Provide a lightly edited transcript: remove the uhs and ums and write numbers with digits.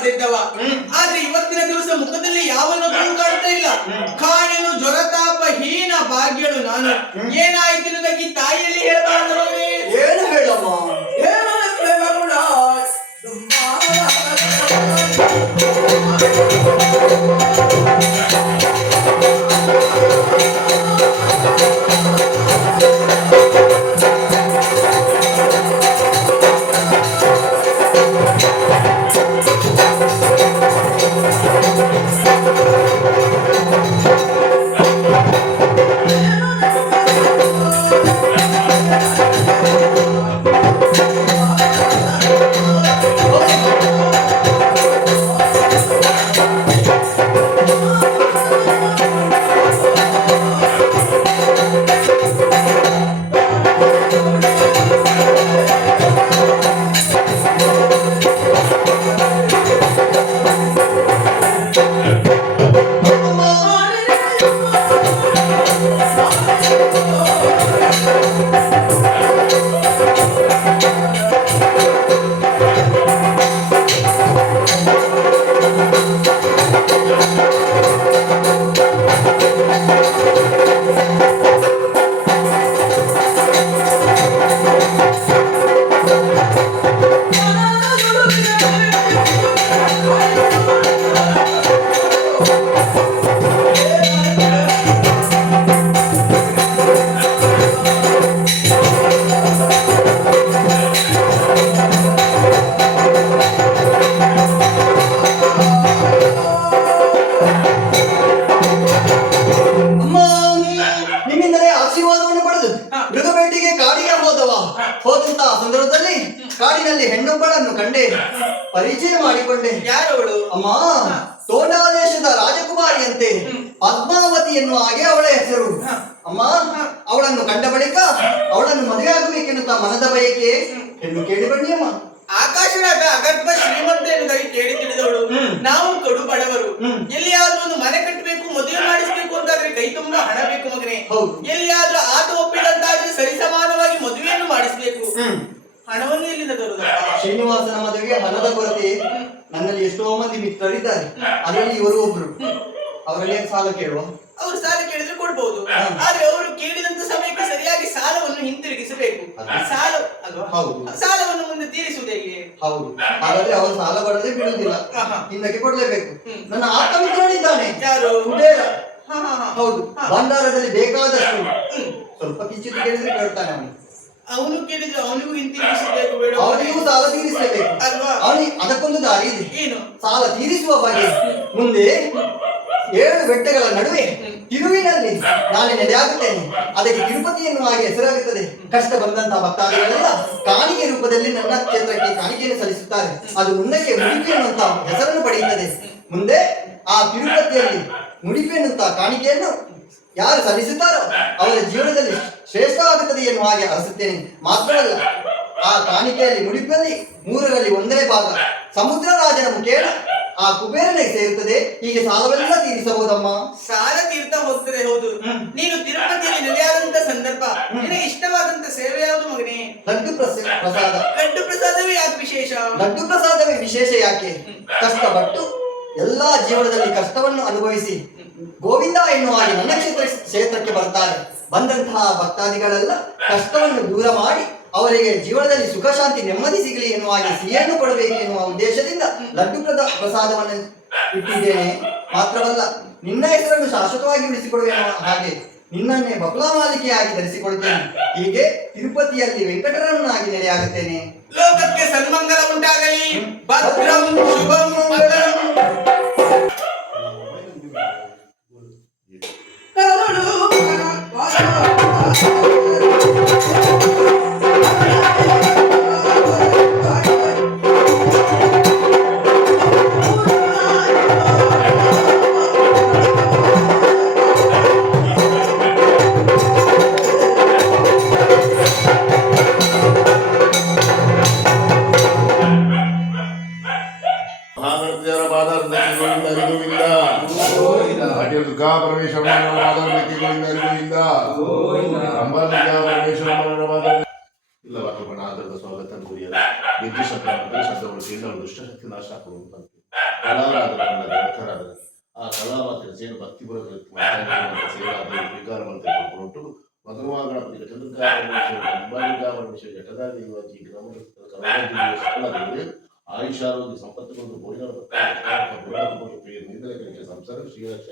ಪಡೆದಿದ್ದವ. ಆದ್ರೆ ಇವತ್ತಿನ ದಿವಸ ಮುಖದಲ್ಲಿ ಯಾವ ನಗುವು ಕಾಣ್ತಾ ಇಲ್ಲ. ಕಾಣೆನು ಜ್ವರತಾಪ ಹೀನ ಭಾಗ್ಯಳು ನಾನು. ಏನಾಯ್ತು ನನಗೆ ತಾಯಿಯಲ್ಲಿ ಹೇಳಬಾರದು. ಏನು ಹೇಳಮ್ಮ? ಏನು ಹೋದಂತಹ ಸಂದರ್ಭದಲ್ಲಿ ಕಾಡಿನಲ್ಲಿ ಹೆಣ್ಣೊಬ್ಬಳನ್ನು ಕಂಡೆ, ಪರಿಚಯ ಮಾಡಿಕೊಂಡೆ. ಯಾರವಳು? ಅಮ್ಮ, ತೋಂಡಾ ದೇಶದ ರಾಜಕುಮಾರಿಯಂತೆ ಪದ್ಮಾವತಿ ಎನ್ನುವ ಹಾಗೆ ಅವಳ ಹೆಸರು. ಅಮ್ಮ, ಅವಳನ್ನು ಕಂಡ ಬಳಿಕ ಅವಳನ್ನು ಮದುವೆ ಆಗಬೇಕೆನ್ನುತ್ತಾ ಮನದ ಬಯಕೆ ಹೆಣ್ಣು ಕೇಳಿ ಬನ್ನಿ ಅಮ್ಮ. ಆಕಾಶನಾಗ ಅಗರ್ಭ ಶ್ರೀಮಂತ ಎನ್ನುವುದಾಗಿ ಕೇಳಿ ತಿಳಿದವಳು. ನಾವು ಕಡು ಬಡವರು. ಎಲ್ಲಿಯಾದ್ರೂ ಒಂದು ಮನೆ ಕಟ್ಟಬೇಕು, ಮದುವೆ ಮಾಡಿಸ್ಬೇಕು ಅಂತಾದ್ರೆ ಕೈ ತುಂಬಾ ಹಣ ಬೇಕು ಮಗನೇ. ಎಲ್ಲಿಯಾದ್ರೂ ಆತ ಒಪ್ಪಿದಂತಾದ್ರೆ ಸರಿಸಮಾನವಾಗಿ ಮದುವೆಯನ್ನು ಮಾಡಿಸ್ಬೇಕು. ಹಣವನ್ನು ಎಲ್ಲಿಂದ ತರುವುದಪ್ಪ? ಶ್ರೀನಿವಾಸನ ಮದುವೆಗೆ ಹಣದ ಕೊರತೆ. ನನ್ನಲ್ಲಿ ಎಷ್ಟೋ ಮಂದಿ ಮಿತ್ರರಿದ್ದಾರೆ, ಅದರಲ್ಲಿ ಇವರು ಒಬ್ರು. ಅವರಲ್ಲಿ ಸಾಲ ಕೇಳುವ. ಅವರು ಸಾಲ ಕೇಳಿದ್ರೆ ಕೊಡ್ಬಹುದು, ಆದ್ರೆ ಅವರು ಕೇಳಿದಂತ ಸಮಯಕ್ಕೆ ಸರಿಯಾಗಿ ಸಾಲವನ್ನು ಹಿಂತಿರುಗಿಸಬೇಕು. ಸಾಲ ಅಲ್ವಾ? ಸಾಲವನ್ನು ಮುಂದೆ ತೀರಿಸುವುದು ಹೇಗೆ? ಹೌದು. ಹಾಗಾದ್ರೆ ಅವರು ಸಾಲ ಕೊಡದೆ ಬಿಡುವುದಿಲ್ಲ, ಹಿಂದಕ್ಕೆ ಕೊಡ್ಲೇಬೇಕು. ನನ್ನ ಆತ್ಮಮಿತ್ರನಿದ್ದಾನೆ. ಯಾರು? ಕುಬೇರ. ಹೌದು. ಭಂಡಾರದಲ್ಲಿ ಬೇಕಾದಷ್ಟು ಸ್ವಲ್ಪ ಕಿಚ್ಚಿತ್ತು ಕೇಳಿದ್ರೆ ಕೇಳ್ತಾನೆ ಅವನು. ಅವನು ಕೇಳಿದ್ರೆ ಅವನಿಗೂ ಹಿಂತಿರುಗಿಸಬೇಕು, ಬೇಡ? ಅವನಿಗೂ ಸಾಲ ತೀರಿಸಲೇಬೇಕು ಅಲ್ವಾ? ಅವನಿಗೆ ಅದಕ್ಕೊಂದು ದಾರಿ ಇದೆ. ಏನು? ಸಾಲ ತೀರಿಸುವ ಬಗೆ ಮುಂದೆ 7 ಬೆಟ್ಟಗಳ ನಡುವೆ ತಿರುವಿನಲ್ಲಿ ನಾಳೆ ನಡೆಯಾಗುತ್ತೇನೆ. ಅದಕ್ಕೆ ತಿರುಪತಿ ಎನ್ನುವ ಹಾಗೆ ಹೆಸರಾಗುತ್ತದೆ. ಕಷ್ಟ ಬಂದಂತಹ ಭಕ್ತಾದಿಗಳೆಲ್ಲ ಕಾಣಿಕೆ ರೂಪದಲ್ಲಿ ನನ್ನ ಕ್ಷೇತ್ರಕ್ಕೆ ಕಾಣಿಕೆಯನ್ನು ಸಲ್ಲಿಸುತ್ತಾರೆ. ಅದು ಮುಂದಕ್ಕೆ ಮುಡಿಪು ಎನ್ನುವಂತಹ ಹೆಸರನ್ನು ಪಡೆಯುತ್ತದೆ. ಮುಂದೆ ಆ ತಿರುಪತಿಯಲ್ಲಿ ಮುಡಿಪು ಎನ್ನುವಂತಹ ಕಾಣಿಕೆಯನ್ನು ಯಾರು ಸಲ್ಲಿಸುತ್ತಾರೋ ಅವರ ಜೀವನದಲ್ಲಿ ಶ್ರೇಷ್ಠವಾಗುತ್ತದೆ ಎನ್ನುವ ಹಾಗೆ ಅರಸುತ್ತೇನೆ. ಮಾತ್ರವಲ್ಲ, ಆ ಕಾಣಿಕೆಯಲ್ಲಿ ಮುಡಿಪಲ್ಲಿ 3ರಲ್ಲಿ 1 ಭಾಗ ಸಮುದ್ರ ರಾಜನ ಮುಖೇನ ಆ ಕುಬೇರನಿಗೆ ಸೇರುತ್ತದೆ. ಹೀಗೆ ಸಾಲವೆಲ್ಲ ತೀರಿಸಬಹುದಮ್ಮ. ಸಾಲ ತೀರ್ತಾ ಹೋಗ್ತದೆ. ಹೌದು. ನೀನು ತಿರುಪತಿಯಲ್ಲಿ ನೆಲೆಯಾದಂತ ಸಂದರ್ಭ, ನಿನಗೆ ಇಷ್ಟವಾದಂತ ಸೇವೆ ಯಾವುದು ಮಗನೇ? ಲಡ್ಡು ಪ್ರಸಾದ. ಲಡ್ಡು ಪ್ರಸಾದವೇ ಯಾಕೆ ವಿಶೇಷ? ಲಡ್ಡು ಪ್ರಸಾದವೇ ವಿಶೇಷ ಯಾಕೆ? ಕಷ್ಟಪಟ್ಟು ಎಲ್ಲಾ ಜೀವನದಲ್ಲಿ ಕಷ್ಟವನ್ನು ಅನುಭವಿಸಿ ಗೋವಿಂದ ಎನ್ನುವ ಹಾಗೆ ನನ್ನ ಕ್ಷೇತ್ರಕ್ಕೆ ಬರ್ತಾರೆ. ಬಂದಂತಹ ಭಕ್ತಾದಿಗಳೆಲ್ಲ ಕಷ್ಟವನ್ನು ದೂರ ಮಾಡಿ ಅವರಿಗೆ ಜೀವನದಲ್ಲಿ ಸುಖ ಶಾಂತಿ ನೆಮ್ಮದಿ ಸಿಗಲಿ ಎನ್ನುವ ಹಾಗೆ ಸಿಹಿಯನ್ನು ಕೊಡಬೇಕು ಎನ್ನುವ ಉದ್ದೇಶದಿಂದ ಲಡ್ಡು ಪ್ರಸಾದವನ್ನು ಇಟ್ಟಿದ್ದೇನೆ. ಮಾತ್ರವಲ್ಲ, ನಿನ್ನ ಹೆಸರನ್ನು ಶಾಶ್ವತವಾಗಿ ಉಳಿಸಿಕೊಡುವೆ ಹಾಗೆ ನಿನ್ನನ್ನೇ ಬಕುಲಾಮಾಲಿಕೆಯಾಗಿ ಧರಿಸಿಕೊಡುತ್ತೇನೆ. ಹೀಗೆ ತಿರುಪತಿಯಲ್ಲಿ ವೆಂಕಟರಮಣನಾಗಿ ನೆಲೆಯಾಗುತ್ತೇನೆ. ಲೋಕಕ್ಕೆ ಸನ್ಮಂಗಲ ಉಂಟಾಗಲಿ. ಭದ್ರಂ ಶುಭಂ ಮಂಗಳಂ. ಸ್ವಾಗತ ಕೋರಿಯರು ನಿರ್ದಿಷ್ಟ ಶಬ್ದಗಳು ದುಷ್ಟ ಶಕ್ತಿ ನಾಶ ಆ ಕಲಾಮಾತ್ರ ಸೇರಿ ಭಕ್ತಿ ಬರೋದು ಸೇರಿ ಅದನ್ನು ಸ್ವೀಕಾರ ಮಾಡ್ತಾರೆ ಕೊಟ್ಟು ಮಧುಮಾ ಗಣಪತಿ ಘಟದಾಗಿ ಆಯುಷಾರೋಗ್ಯ ಸಂಪತ್ತುಕೊಂಡು ಭೋಜನ ಸಂಸಾರ ಶ್ರೀರಕ್ಷ